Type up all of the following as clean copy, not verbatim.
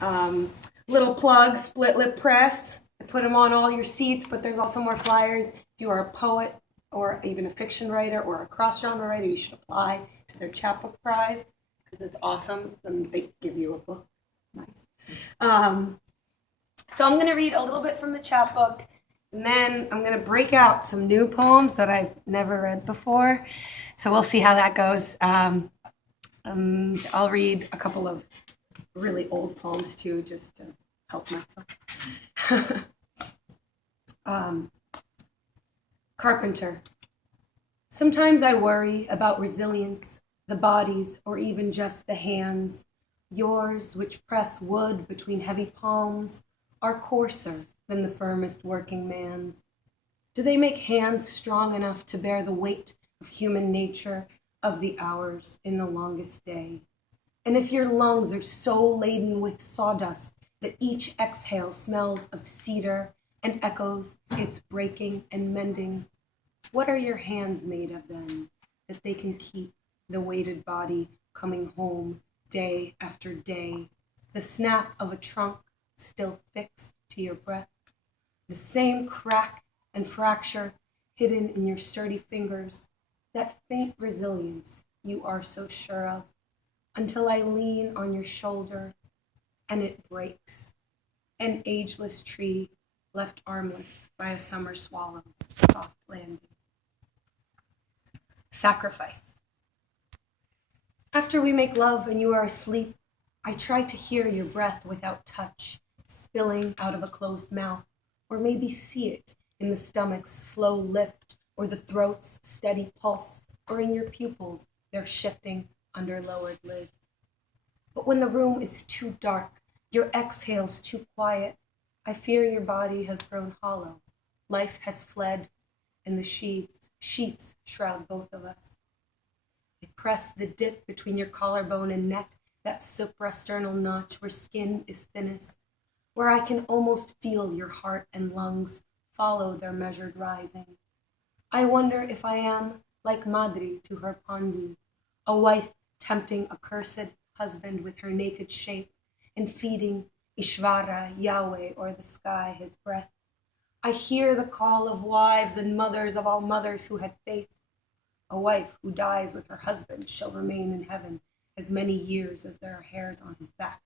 Um, Little plug, split lip press. I put them on all your seats, but there's also more flyers. If you are a poet or even a fiction writer or a cross-genre writer, you should apply to their Chapbook prize because it's awesome. And they give you a book. Nice. So I'm going to read a little bit from the Chapbook, and then I'm going to break out some new poems that I've never read before. So we'll see how that goes. I'll read a couple of really old poems too, just to help myself. Carpenter. Sometimes I worry about resilience, the bodies, or even just the hands. Yours, which press wood between heavy palms, are coarser than the firmest working man's. Do they make hands strong enough to bear the weight of human nature, of the hours in the longest day? And if your lungs are so laden with sawdust that each exhale smells of cedar and echoes its breaking and mending, what are your hands made of then, that they can keep the weighted body coming home day after day, the snap of a trunk still fixed to your breath, the same crack and fracture hidden in your sturdy fingers, that faint resilience you are so sure of, until I lean on your shoulder and it breaks, an ageless tree left armless by a summer swallow's soft landing. Sacrifice. After we make love and you are asleep, I try to hear your breath without touch, spilling out of a closed mouth, or maybe see it in the stomach's slow lift, or the throat's steady pulse, or in your pupils, their shifting under lowered lids. But when the room is too dark, your exhales too quiet, I fear your body has grown hollow, life has fled, and the sheets shroud both of us. I press the dip between your collarbone and neck, that suprasternal notch where skin is thinnest, where I can almost feel your heart and lungs follow their measured rising. I wonder if I am like Madri to her Pandu, a wife tempting a cursed husband with her naked shape and feeding Ishvara, Yahweh, or the sky his breath. I hear the call of wives and mothers of all mothers who had faith. A wife who dies with her husband shall remain in heaven as many years as there are hairs on his back.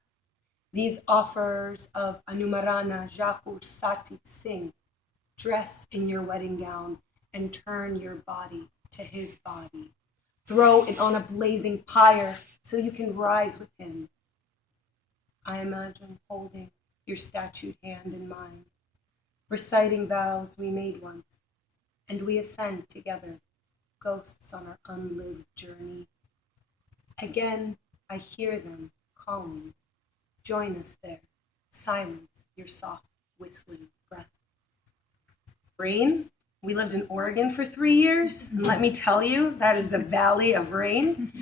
These offers of Anumarana, Jahur, Sati, sing, dress in your wedding gown and turn your body to his body. Throw it on a blazing pyre so you can rise with him. I imagine holding your statued hand in mine, reciting vows we made once, and we ascend together, ghosts on our unlived journey. Again, I hear them calling. Join us there. Silence your soft, whistling breath. Rain. We lived in Oregon for 3 years, and let me tell you, that is the Valley of Rain.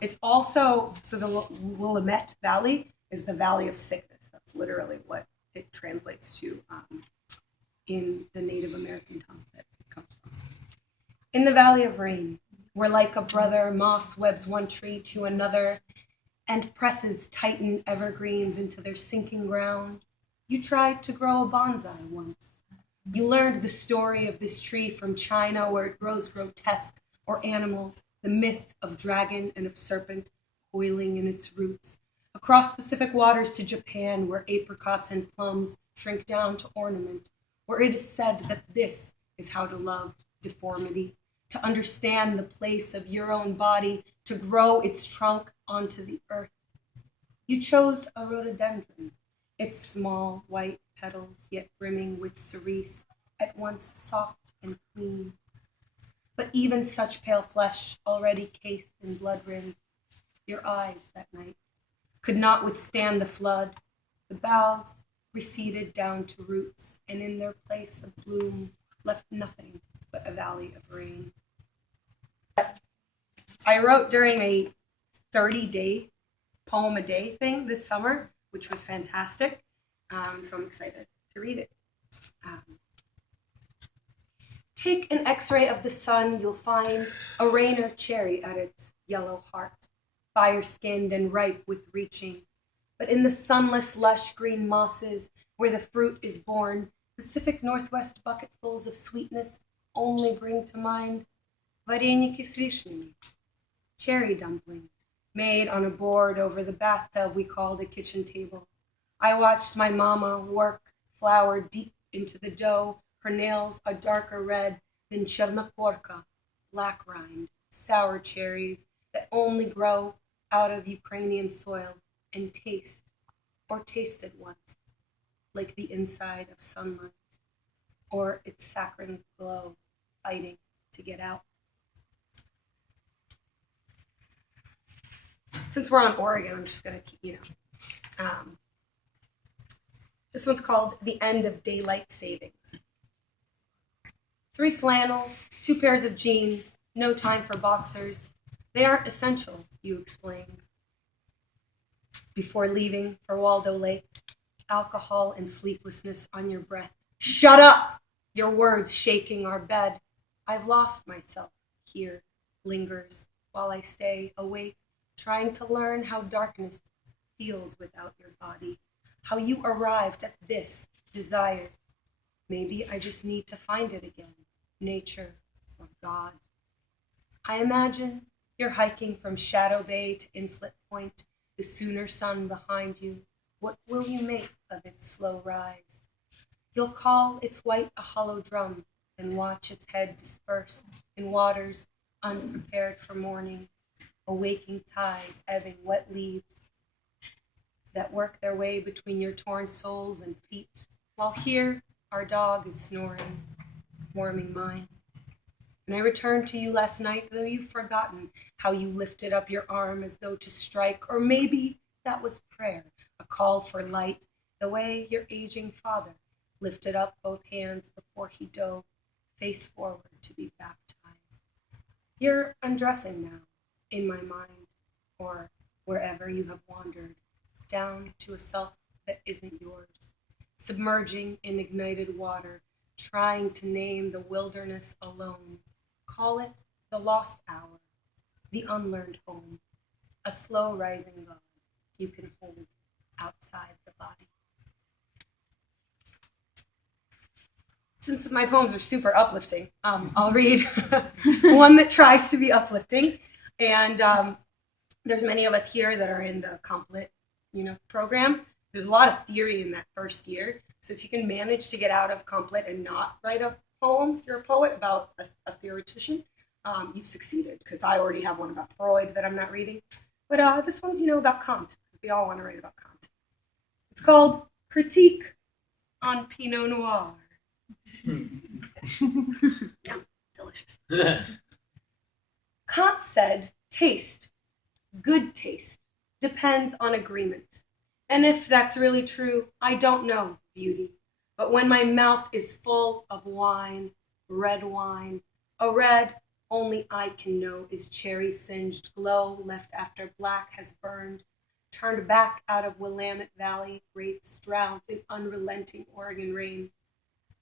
It's also, so the Willamette Valley is the Valley of Sickness. That's literally what it translates to in the Native American tongue that it comes from. In the Valley of Rain, where like a brother moss webs one tree to another and presses tightened evergreens into their sinking ground, you tried to grow a bonsai once. You learned the story of this tree from China, where it grows grotesque or animal, the myth of dragon and of serpent coiling in its roots, across Pacific waters to Japan, where apricots and plums shrink down to ornament, where it is said that this is how to love deformity, to understand the place of your own body, to grow its trunk onto the earth. You chose a rhododendron, its small white petals yet brimming with cerise, at once soft and clean. But even such pale flesh, already cased in blood rims, your eyes that night could not withstand the flood. The boughs receded down to roots, and in their place of bloom left nothing but a valley of rain. I wrote during a 30-day poem a day thing this summer, which was fantastic. So I'm excited to read it. Take an x-ray of the sun, you'll find a Rainer cherry at its yellow heart, fire-skinned and ripe with reaching, But in the sunless, lush green mosses where the fruit is born, Pacific Northwest bucketfuls of sweetness only bring to mind vareniki s vishnami, cherry dumplings, made on a board over the bathtub we call the kitchen table. I watched my mama work flour deep into the dough, her nails a darker red than chernokorka, black rind, sour cherries that only grow out of Ukrainian soil and taste, or tasted once, like the inside of sunlight, or its saccharine glow fighting to get out. Since we're on Oregon, I'm just going to keep, this one's called The End of Daylight Savings. 3 flannels, 2 pairs of jeans, no time for boxers. They aren't essential, you explain. Before leaving for Waldo Lake, alcohol and sleeplessness on your breath. Shut up! Your words shaking our bed. I've lost myself here, lingers, while I stay awake, trying to learn how darkness feels without your body, how you arrived at this desire. Maybe I just need to find it again, nature or God. I imagine you're hiking from Shadow Bay to Inlet Point, the sooner sun behind you. What will you make of its slow rise? You'll call its white a hollow drum and watch its head disperse in waters unprepared for morning, a waking tide ebbing wet leaves that work their way between your torn soles and feet, while here our dog is snoring, warming mine. And I returned to you last night, though you've forgotten how you lifted up your arm as though to strike, or maybe that was prayer, a call for light, the way your aging father lifted up both hands before he dove face forward to be baptized. You're undressing now, in my mind, or wherever you have wandered, down to a self that isn't yours, submerging in ignited water, trying to name the wilderness alone. Call it the lost hour, the unlearned home, a slow rising God you can hold outside the body. Since my poems are super uplifting, I'll read one that tries to be uplifting. And there's many of us here that are in the Complet, program. There's a lot of theory in that first year. So if you can manage to get out of Complet and not write a poem, if you're a poet, about a theoretician, you've succeeded, because I already have one about Freud that I'm not reading. But this one's, about Kant, because we all want to write about Kant. It's called Critique on Pinot Noir. Yeah, delicious. Kant said, taste, good taste, depends on agreement. And if that's really true, I don't know beauty. But when my mouth is full of wine, a red only I can know is cherry-singed glow left after black has burned, turned back out of Willamette Valley, grapes drowned in unrelenting Oregon rain.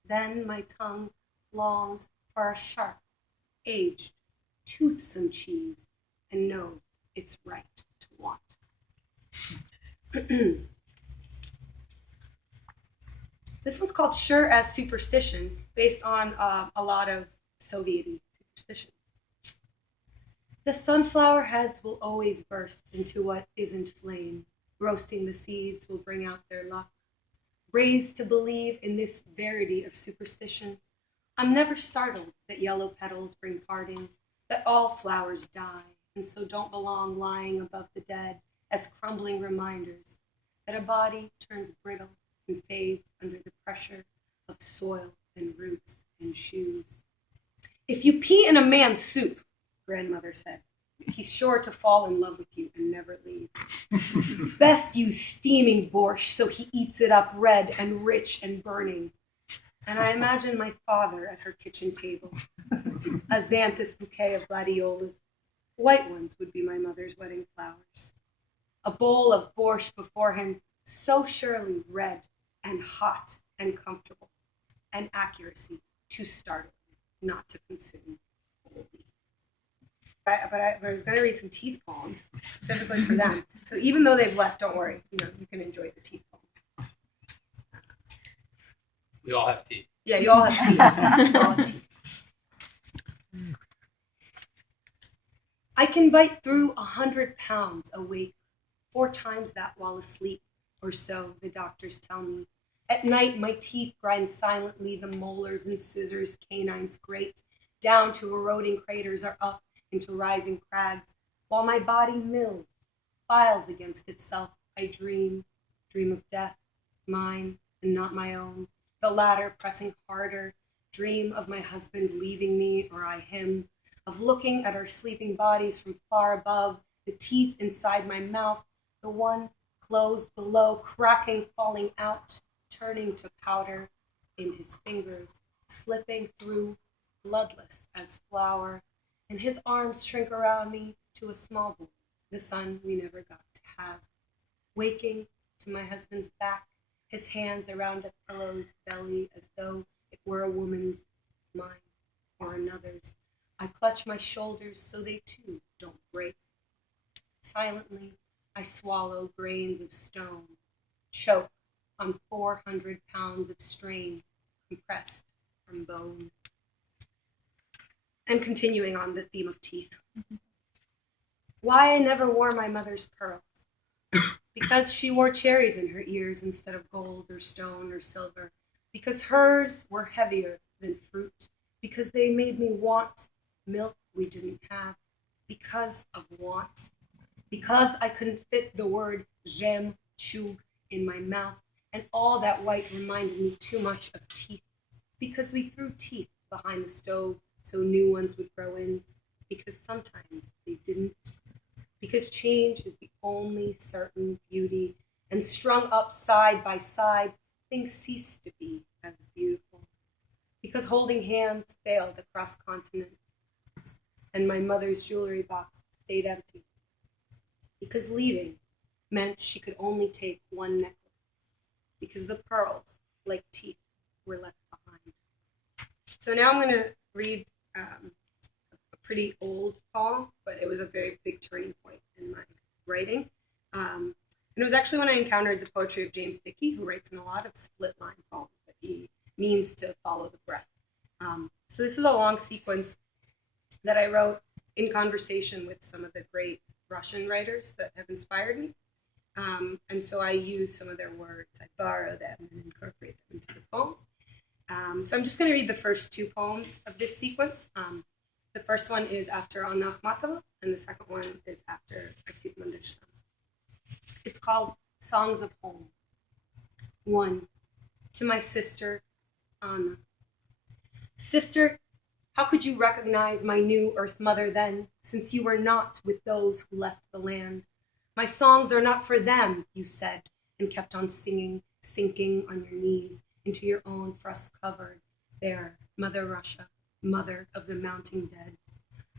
Then my tongue longs for a sharp, aged, toothsome cheese and knows it's right to want. This one's called Sure as Superstition, based on a lot of Soviet superstitions. The sunflower heads will always burst into what isn't flame. Roasting the seeds will bring out their luck. Raised to believe in this verity of superstition, I'm never startled that yellow petals bring parting, that all flowers die, and so don't belong lying above the dead as crumbling reminders, that a body turns brittle and fades under the pressure of soil and roots and shoes. If you pee in a man's soup, grandmother said, he's sure to fall in love with you and never leave. Best use steaming borscht so he eats it up red and rich and burning. And I imagine my father at her kitchen table, a xanthus bouquet of gladiolas. White ones would be my mother's wedding flowers. A bowl of borscht before him, so surely red and hot and comfortable, and accuracy too startling not to consume wholly. But I was going to read some teeth poems specifically for them. So even though they've left, don't worry. You can enjoy the teeth poems. We all have teeth. Yeah, you all have teeth. You all have teeth. I can bite through 100 pounds awake, 4 times that while asleep, or so the doctors tell me. At night, my teeth grind silently, the molars and scissors canines grate, down to eroding craters or up into rising crags, while my body mills, files against itself. I dream of death, mine and not my own, the latter pressing harder, dream of my husband leaving me or I him, of looking at our sleeping bodies from far above, the teeth inside my mouth, the one closed below, cracking, falling out, turning to powder in his fingers, slipping through, bloodless as flour, and his arms shrink around me to a small boy, the son we never got to have. Waking to my husband's back, his hands around a pillow's belly as though it were a woman's, mine or another's. I clutch my shoulders so they too don't break. Silently, I swallow grains of stone, choke on 400 pounds of strain compressed from bone. And continuing on the theme of teeth. Why I never wore my mother's pearls. Because she wore cherries in her ears instead of gold or stone or silver. Because hers were heavier than fruit. Because they made me want milk we didn't have. Because of want. Because I couldn't fit the word j'aime, chug in my mouth. And all that white reminded me too much of teeth. Because we threw teeth behind the stove so new ones would grow in. Because sometimes they didn't. Because change is the only certain beauty, and strung up side by side, things cease to be as beautiful. Because holding hands failed across continents, and my mother's jewelry box stayed empty. Because leaving meant she could only take one necklace. Because the pearls, like teeth, were left behind. So now I'm going to read a pretty old poem, but it was a very big turning point in my writing. And it was actually when I encountered the poetry of James Dickey, who writes in a lot of split line poems that he means to follow the breath. So this is a long sequence that I wrote in conversation with some of the great Russian writers that have inspired me. And so I use some of their words, I borrow them and incorporate them into the poems. So I'm just going to read the first 2 poems of this sequence. The first one is after Anna Akhmatova, and the second one is after Asif Mandelstam. It's called Songs of Home. 1. To my sister, Anna. Sister, how could you recognize my new earth mother then, since you were not with those who left the land? My songs are not for them, you said, and kept on singing, sinking on your knees into your own frost-covered, there, Mother Russia, mother of the mounting dead.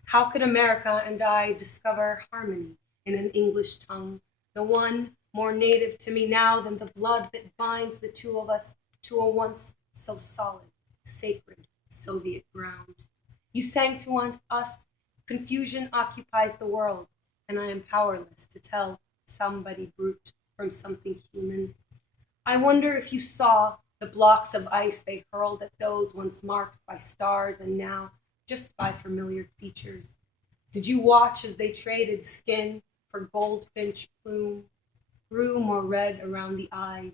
How could America and I discover harmony in an English tongue, the one more native to me now than the blood that binds the two of us to a once so solid, sacred Soviet ground? You sang to us, confusion occupies the world, and I am powerless to tell somebody brute from something human. I wonder if you saw the blocks of ice they hurled at those once marked by stars and now just by familiar features. Did you watch as they traded skin for goldfinch plume, grew more red around the eyes,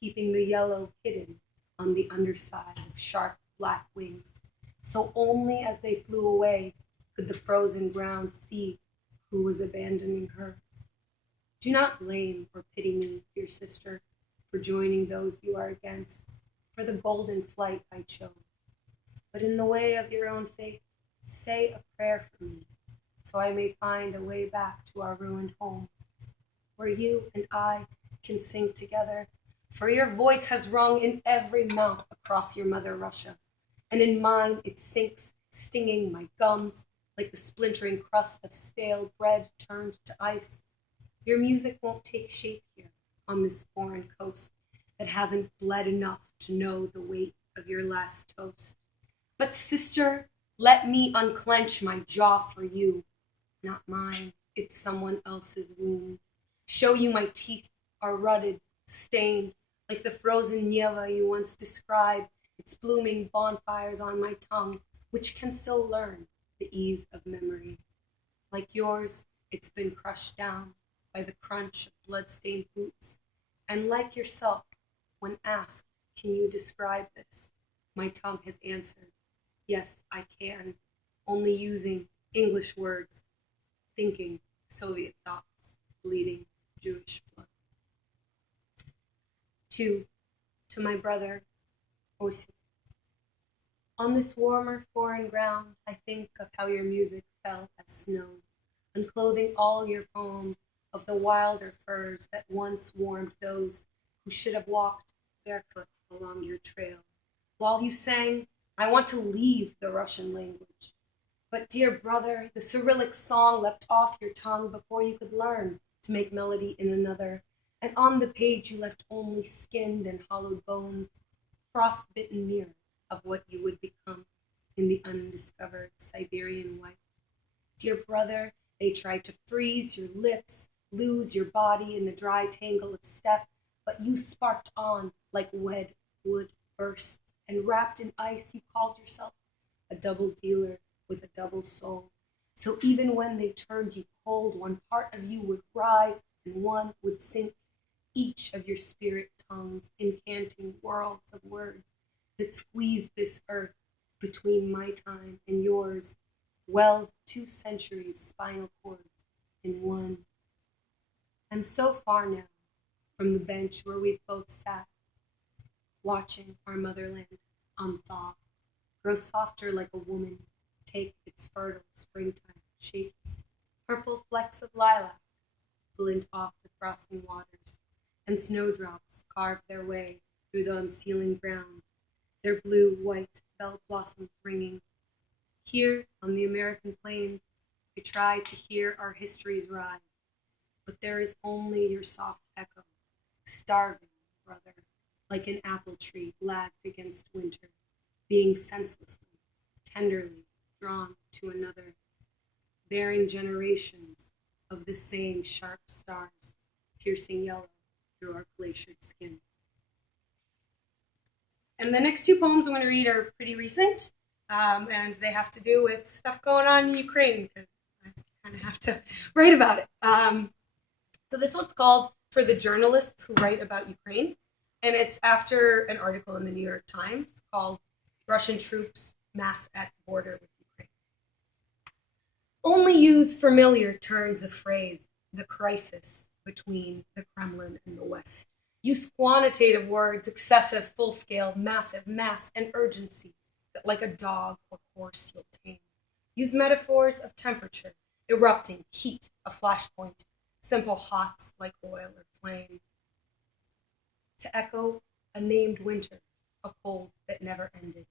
keeping the yellow hidden on the underside of sharp black wings? So only as they flew away could the frozen ground see who was abandoning her. Do not blame or pity me, dear sister, for joining those you are against, for the golden flight I chose. But in the way of your own faith, say a prayer for me, so I may find a way back to our ruined home, where you and I can sing together, for your voice has rung in every mouth across your mother Russia, and in mine it sinks, stinging my gums like the splintering crust of stale bread turned to ice. Your music won't take shape here on this foreign coast that hasn't bled enough to know the weight of your last toast. But sister, let me unclench my jaw for you, not mine, it's someone else's wound. Show you my teeth are rutted, stained, like the frozen nieva you once described, its blooming bonfires on my tongue, which can still learn the ease of memory. Like yours, it's been crushed down by the crunch of blood-stained boots, and like yourself, when asked, can you describe this? My tongue has answered, yes, I can, only using English words, thinking Soviet thoughts, bleeding Jewish blood. 2. To my brother, Osip. On this warmer foreign ground, I think of how your music fell as snow, unclothing all your poems of the wilder furs that once warmed those who should have walked barefoot along your trail. While you sang, I want to leave the Russian language. But dear brother, the Cyrillic song leapt off your tongue before you could learn to make melody in another, and on the page you left only skinned and hollowed bones, frost-bitten mirror of what you would become in the undiscovered Siberian white. Dear brother, they tried to freeze your lips, lose your body in the dry tangle of steppe, but you sparked on like wed wood bursts, and wrapped in ice you called yourself a double dealer with a double soul. So even when they turned you cold, one part of you would rise and one would sink, each of your spirit tongues incanting worlds of words that squeeze this earth between my time and yours, weld 2 centuries' spinal cords in one. I'm so far now from the bench where we've both sat, watching our motherland unthaw, grow softer like a woman, take its fertile springtime shape. Purple flecks of lilac glint off the frosting waters, and snowdrops carve their way through the unsealing ground, their blue-white bell blossoms ringing. Here on the American plains, I try to hear our histories rise, but there is only your soft echo, starving, brother, like an apple tree lagged against winter, being senselessly, tenderly drawn to another, bearing generations of the same sharp stars, piercing yellow through our glaciered skin. And the next 2 poems I'm going to read are pretty recent, and they have to do with stuff going on in Ukraine, because I kind of have to write about it. So this one's called For the Journalists Who Write About Ukraine, and it's after an article in the New York Times called Russian Troops Mass at Border with Ukraine. Only use familiar turns of phrase, the crisis between the Kremlin and the West. Use quantitative words, excessive, full-scale, massive, mass, and urgency, that like a dog or horse you'll tame. Use metaphors of temperature, erupting, heat, a flashpoint, simple hots like oil or flame. To echo a named winter, a cold that never ended.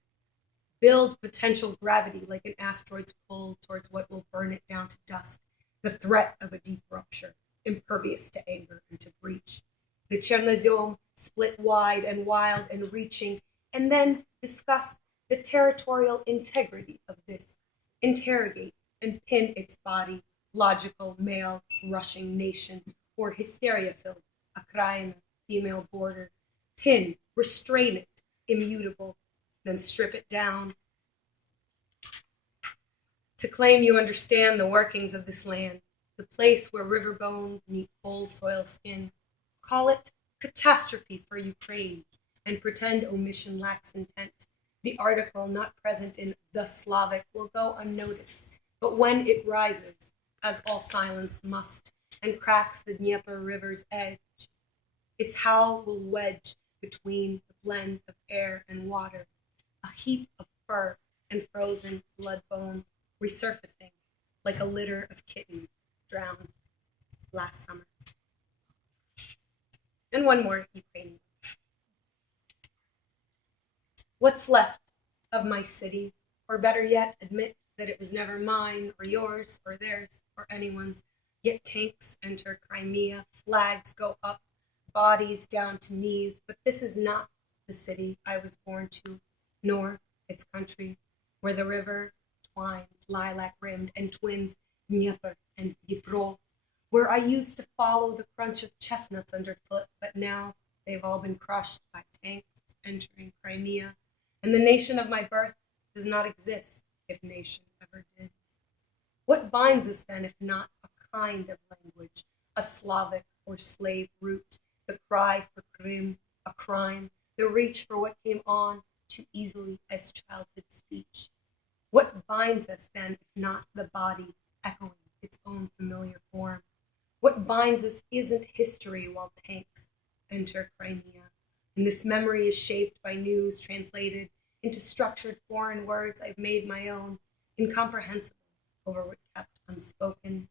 Build potential gravity like an asteroid's pull towards what will burn it down to dust, the threat of a deep rupture, impervious to anger and to breach. The Chernozem split wide and wild and reaching, and then discuss the territorial integrity of this. Interrogate and pin its body, logical, male, rushing nation, or hysteria-filled, Ukraine, female border. Pin, restrain it, immutable, then strip it down. To claim you understand the workings of this land, the place where river bones meet whole soil skin. Call it catastrophe for Ukraine and pretend omission lacks intent. The article not present in The Slavic will go unnoticed, but when it rises, as all silence must, and cracks the Dnieper River's edge, its howl will wedge between the blend of air and water, a heap of fur and frozen blood bones resurfacing like a litter of kittens drowned last summer. And one more Ukrainian. What's left of my city, or better yet, admit that it was never mine or yours or theirs or anyone's, yet tanks enter Crimea, flags go up, bodies down to knees, but this is not the city I was born to, nor its country, where the river twines lilac-rimmed and twins Dnieper and Dnipro, where I used to follow the crunch of chestnuts underfoot, but now they've all been crushed by tanks entering Crimea, and the nation of my birth does not exist, if nation ever did. What binds us then, if not a kind of language, a Slavic or slave root, the cry for Krim, a crime, the reach for what came on too easily as childhood speech? What binds us then, if not the body echoing its own familiar form? What binds us isn't history while tanks enter Crimea, and this memory is shaped by news translated into structured foreign words I've made my own, incomprehensible over what kept unspoken.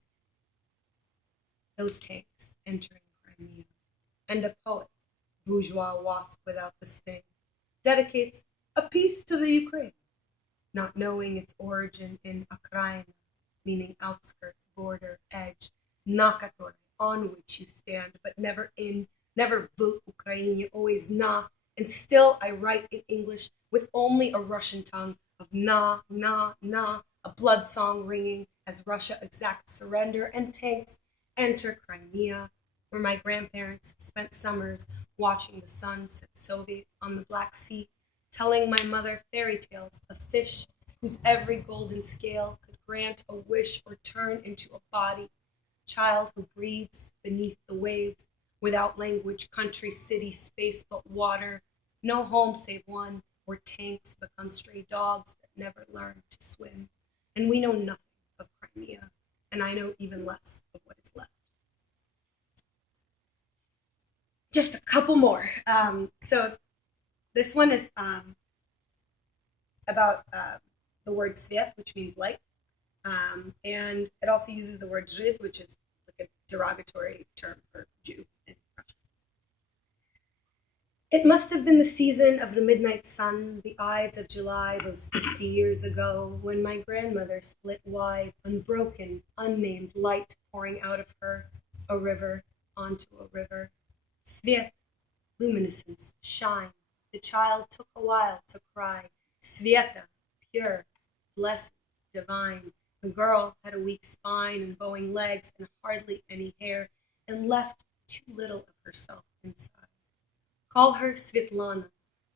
Those tanks entering Crimea, and a poet, bourgeois wasp without the sting, dedicates a piece to the Ukraine, not knowing its origin in Ukraine, meaning outskirt, border, edge, na который, on which you stand, but never in, never v Ukraine, always na, and still I write in English with only a Russian tongue of na, a blood song ringing as Russia exacts surrender and tanks enter Crimea, where my grandparents spent summers watching the sun set Soviet on the Black Sea, telling my mother fairy tales of fish whose every golden scale could grant a wish or turn into a body, child who breathes beneath the waves, without language, country, city, space but water, no home save one where tanks become stray dogs that never learn to swim. And we know nothing of Crimea, and I know even less of what is left. Just a couple more. So this one is about the word svet, which means light, and it also uses the word Żyd, which is like a derogatory term for Jew in Russian. It must have been the season of the midnight sun, the Ides of July, those 50 years ago, when my grandmother split wide, unbroken, unnamed light pouring out of her, a river onto a river. Svet, luminescence, shine. The child took a while to cry. Sveta, pure, blessed, divine. The girl had a weak spine and bowing legs and hardly any hair, and left too little of herself inside. Call her Svetlana.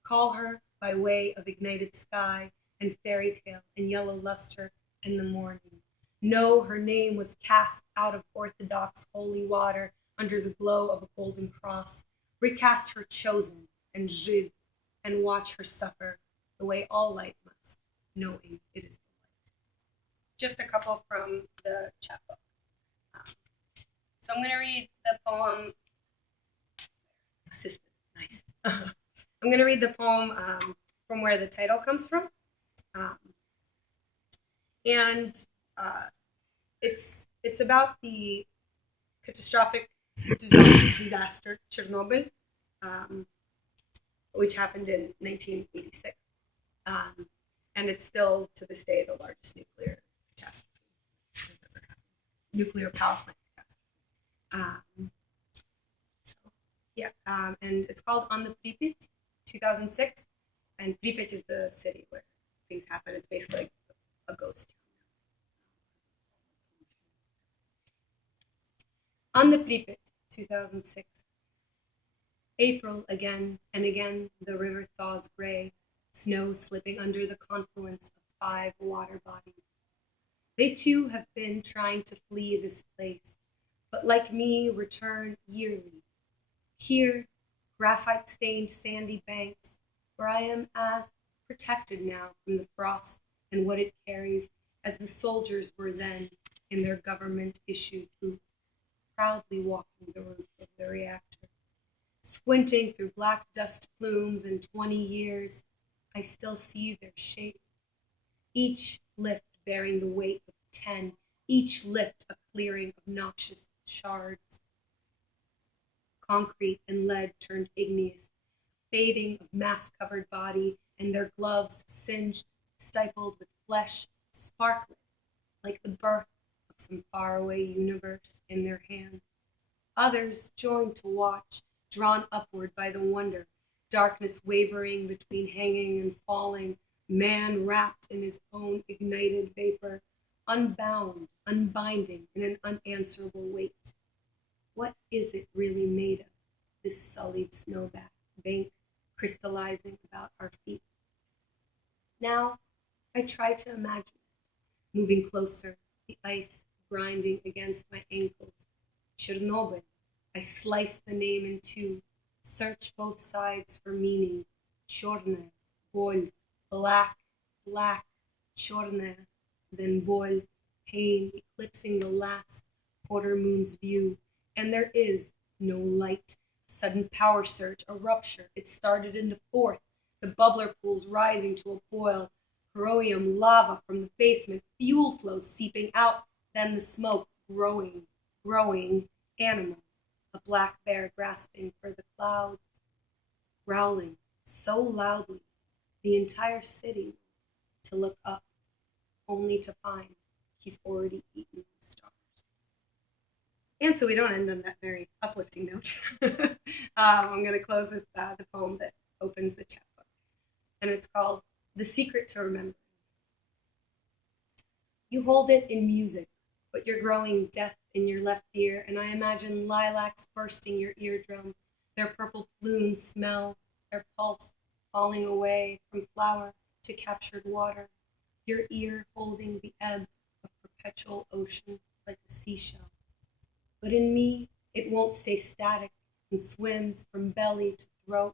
Call her by way of ignited sky and fairy tale and yellow luster in the morning. No, her name was cast out of orthodox holy water under the glow of a golden cross. Recast her chosen and Żyd, and watch her suffer the way all light must, knowing it is the light. Just a couple from the chapbook. So I'm going to read the poem. Assistant, nice. I'm going to read the poem from where the title comes from. And it's about the catastrophic disaster Chernobyl, which happened in 1986. And it's still, to this day, the largest nuclear catastrophe that's ever happened. Nuclear power plant catastrophe. And it's called On the Pripyat, 2006. And Pripyat is the city where things happen. It's basically like a ghost town. On the Pripyat, 2006. April again and again, the river thaws gray, snow slipping under the confluence of 5 water bodies. They too have been trying to flee this place, but like me, return yearly. Here, graphite-stained sandy banks, where I am as protected now from the frost and what it carries as the soldiers were then in their government-issued boots, proudly walking the roof of the reactor. Squinting through black dust plumes in 20 years, I still see their shapes. Each lift bearing the weight of 10, each lift a clearing of noxious shards. Concrete and lead turned igneous, fading of mask-covered body, and their gloves singed, stifled with flesh, sparkling like the birth of some faraway universe in their hands. Others joined to watch, drawn upward by the wonder, darkness wavering between hanging and falling, man wrapped in his own ignited vapor, unbound, unbinding in an unanswerable weight. What is it really made of, this sullied snowbank crystallizing about our feet? Now I try to imagine it, moving closer, the ice grinding against my ankles. Chernobyl. I slice the name in two, search both sides for meaning. Chorne, bol, black, black, chorne, then bol, pain eclipsing the last quarter moon's view. And there is no light. Sudden power surge, a rupture. It started in the fourth. The bubbler pools rising to a boil. Coronium lava from the basement. Fuel flows seeping out. Then the smoke growing, animal. A black bear grasping for the clouds. Growling so loudly the entire city to look up, only to find he's already eaten the stars. And so we don't end on that very uplifting note. I'm going to close with the poem that opens the chapbook. And it's called The Secret to Remembering. You hold it in music, but you're growing deaf in your left ear, and I imagine lilacs bursting your eardrum, their purple plumes smell, their pulse falling away from flower to captured water, your ear holding the ebb of perpetual ocean like a seashell. But in me, it won't stay static and swims from belly to throat,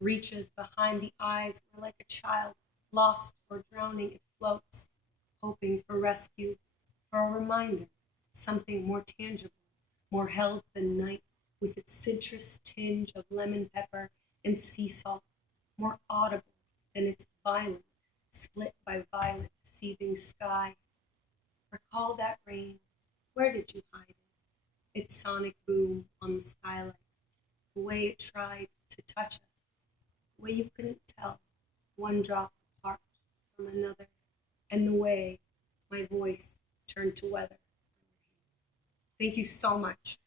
reaches behind the eyes where like a child lost or drowning it floats, hoping for rescue, for a reminder, something more tangible, more held than night, with its citrus tinge of lemon pepper and sea salt, more audible than its violent, split by violet, seething sky. Recall that rain. Where did you hide it? Its sonic boom on the skylight, the way it tried to touch us, the way you couldn't tell one drop apart from another, and the way my voice turned to weather. Thank you so much